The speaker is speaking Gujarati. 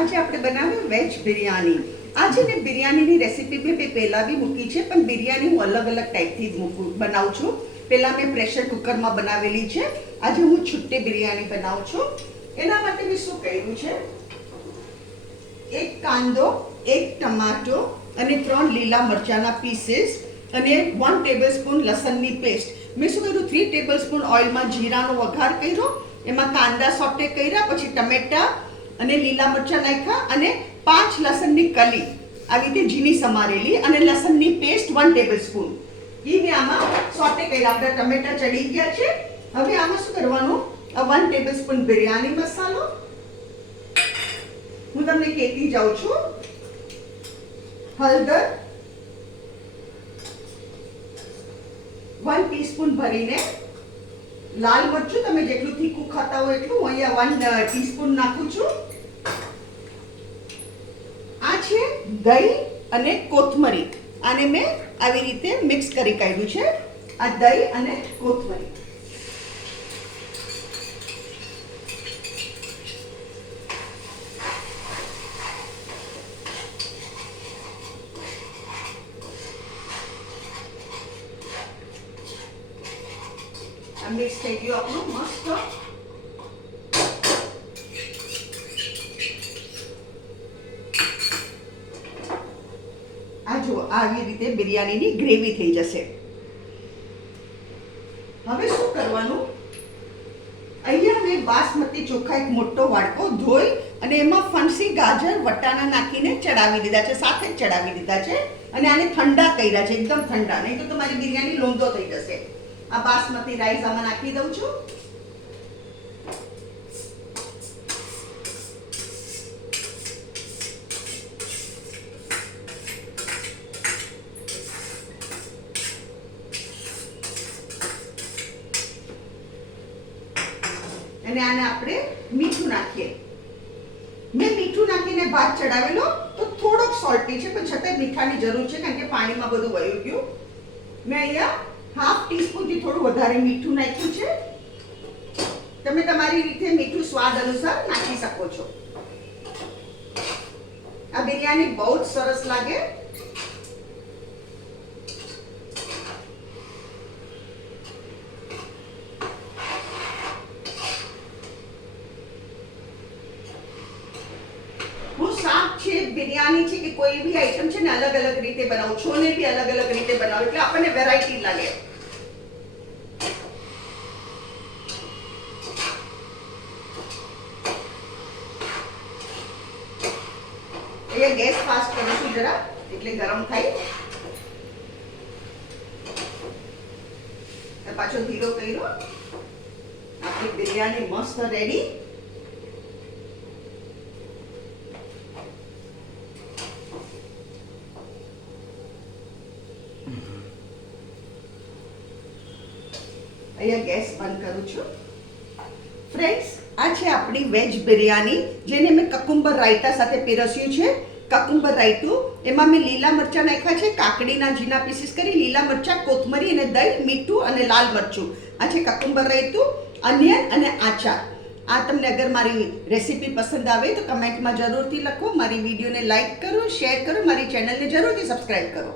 આજે આપણે બનાવ્યું વેજ બિરયાની. આજે ને બિરયાનીની રેસીપી મેં પહેલાં બી મૂકી છે, પણ બિરયાની હું અલગ અલગ ટાઈપથી જ બનાવું છું. પહેલાં મેં પ્રેશર કુકરમાં બનાવેલી છે. આજે હું છુટ્ટી બિરયાની બનાવું છું. એના માટે મેં શું કર્યું છે, એક કાંદો, એક ટમાટો અને 3 લીલા મરચાંના પીસીસ અને 1 ટેબલસ્પૂન લસણની પેસ્ટ. મેં શું કર્યું, 3 ટેબલસ્પૂન ઓઇલમાં જીરાનો વઘાર કર્યો, એમાં કાંદા સોટે કર્યા, પછી ટમેટા અને લીલા મરચાં નાખ્યા અને 5 લસણની કલી આવી રીતે ઝીણી સમારેલી અને લસણની પેસ્ટ 1 ટેબલસ્પૂન એ મેં આમાં સોટે કર્યા. આપણા ટમેટા ચડી ગયા છે. હવે આમાં શું કરવાનું, 1 ટેબલસ્પૂન બિરયાની મસાલો હું તમને કહેતી જાઉં છું, હળદર 1 ટીસ્પૂન ભરીને, લાલ મરચું તમે જેટલું તીખું ખાતા હોય એટલું, હું અહીંયા 1 ટીસ્પૂન નાખું છું. આ છે દહીં અને કોથમરી. આને મેં આવી રીતે મિક્સ કરી કાઢ્યું છે. આ દહીં અને કોથમરી. આ મિક્સ થઈ ગયું આપણું મસ્ત. આ જો આવી રીતે બિરયાનીની ગ્રેવી થઈ જશે. હવે શું કરવાનું, અહીંયા મેં બાસમતી ચોખા એક મોટો વાડકો ધોઈ અને એમાં ફણસી, ગાજર, વટાણા નાખીને ચડાવી દીધા છે, સાથે જ ચડાવી દીધા છે અને આને ઠંડા કર્યા છે, એકદમ ઠંડા, નહીં તો તમારી બિરયાની લોંધો થઈ જશે. આ બાસમતી રાઈસ આમાં નાખી દઉં છું. અને આને આપણે મીઠું નાખીએ. મેં મીઠું નાખીને ભાત ચડાવેલો તો થોડોક સોલ્ટી છે, પણ છતાંય મીઠાની જરૂર છે કારણ કે પાણીમાં બધું વયું ગયું. મેં અહીંયા 1/2 ટીસ્પૂનથી થોડું વધારે મીઠું નાખ્યું છે. તમે તમારી રીતે મીઠું સ્વાદ અનુસાર નાખી શકો છો. આ બિરયાની બહુ જ સરસ લાગે. બિરયાની છે કે કોઈ બી આઈટમ છે ને અલગ અલગ રીતે બનાવું, છોલે બી અલગ અલગ રીતે બનાવું, એટલે આપણને વેરાયટી લાગે. અહીંયા ગેસ ફાસ્ટ કરું છું જરા, એટલે ગરમ થાય. પાછો ધીરો કર્યો. આપણી બિરયાની મસ્ત રેડી. અહીંયા ગેસ બંધ કરું છું. ફ્રેન્ડ્સ, આ છે આપણી વેજ બિરયાની, જેને મેં કકુંબર રાયતા સાથે પીરસ્યું છે. કકુંબર રાયતું, એમાં મેં લીલા મરચાં નાખ્યા છે, કાકડીના ઝીણા પીસીસ કરી, લીલા મરચાં, કોથમરી અને દહીં, મીઠું અને લાલ મરચું. આ છે કકુંબર રાયતું, અનિયન અને આચાર. આ તમને અગર મારી રેસીપી પસંદ આવે તો કમેન્ટમાં જરૂરથી લખો. મારી વિડીયોને લાઈક કરો, શેર કરો, મારી ચેનલને જરૂરથી સબસ્ક્રાઈબ કરો.